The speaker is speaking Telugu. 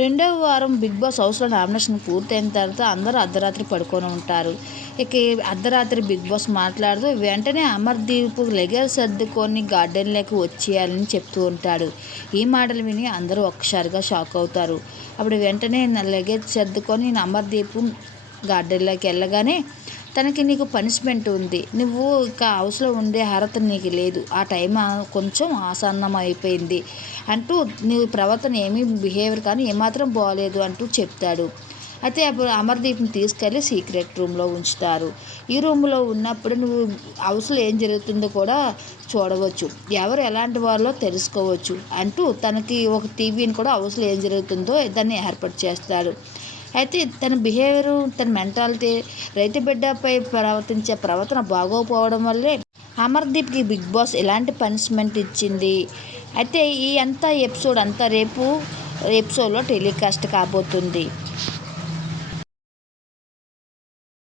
రెండవ వారం బిగ్ బాస్ హౌస్లో నామినేషన్ పూర్తయిన తర్వాత అందరూ అర్ధరాత్రి పడుకొని ఉంటారు. ఇక అర్ధరాత్రి బిగ్ బాస్ మాట్లాడుతూ వెంటనే అమర్దీప్ లెగర్ సర్దుకొని గార్డెన్లోకి వచ్చేయాలని చెప్తూ ఉంటాడు. ఈ మాటలు విని అందరూ ఒక్కసారిగా షాక్ అవుతారు. అప్పుడు వెంటనే నా లగేజ్ సర్దుకొని అమర్దీప్ గార్డెన్లోకి వెళ్ళగానే తనకి నీకు పనిష్మెంట్ ఉంది. నువ్వు ఇక హౌస్లో ఉండే అర్హత నీకు లేదు. ఆ టైం కొంచెం ఆసన్నం అయిపోయింది. అంటూ నీ ప్రవర్తన ఏమీ బిహేవియర్ కానీ ఏమాత్రం బాగాలేదు అంటూ చెప్తాడు. అయితే అప్పుడు అమర్దీప్ని తీసుకెళ్ళి సీక్రెట్ రూమ్లో ఉంచుతారు. ఈ రూమ్లో ఉన్నప్పుడు నువ్వు హౌస్లో ఏం జరుగుతుందో కూడా చూడవచ్చు. ఎవరు ఎలాంటి వారిలో తెలుసుకోవచ్చు అంటూ తనకి ఒక టీవీని కూడా హౌస్లో ఏం జరుగుతుందో దాన్ని ఏర్పాటు చేస్తాడు. అయితే తన బిహేవియర్ తన మెంటాలిటీ రైతు బిడ్డపై ప్రవర్తించే ప్రవర్తన బాగోపోవడం వల్లే అమర్దీప్కి బిగ్ బాస్ ఎలాంటి పనిష్మెంట్ ఇచ్చింది. అయితే ఈ అంతా ఎపిసోడ్ అంతా రేపు ఎపిసోడ్లో టెలికాస్ట్ కాబోతుంది.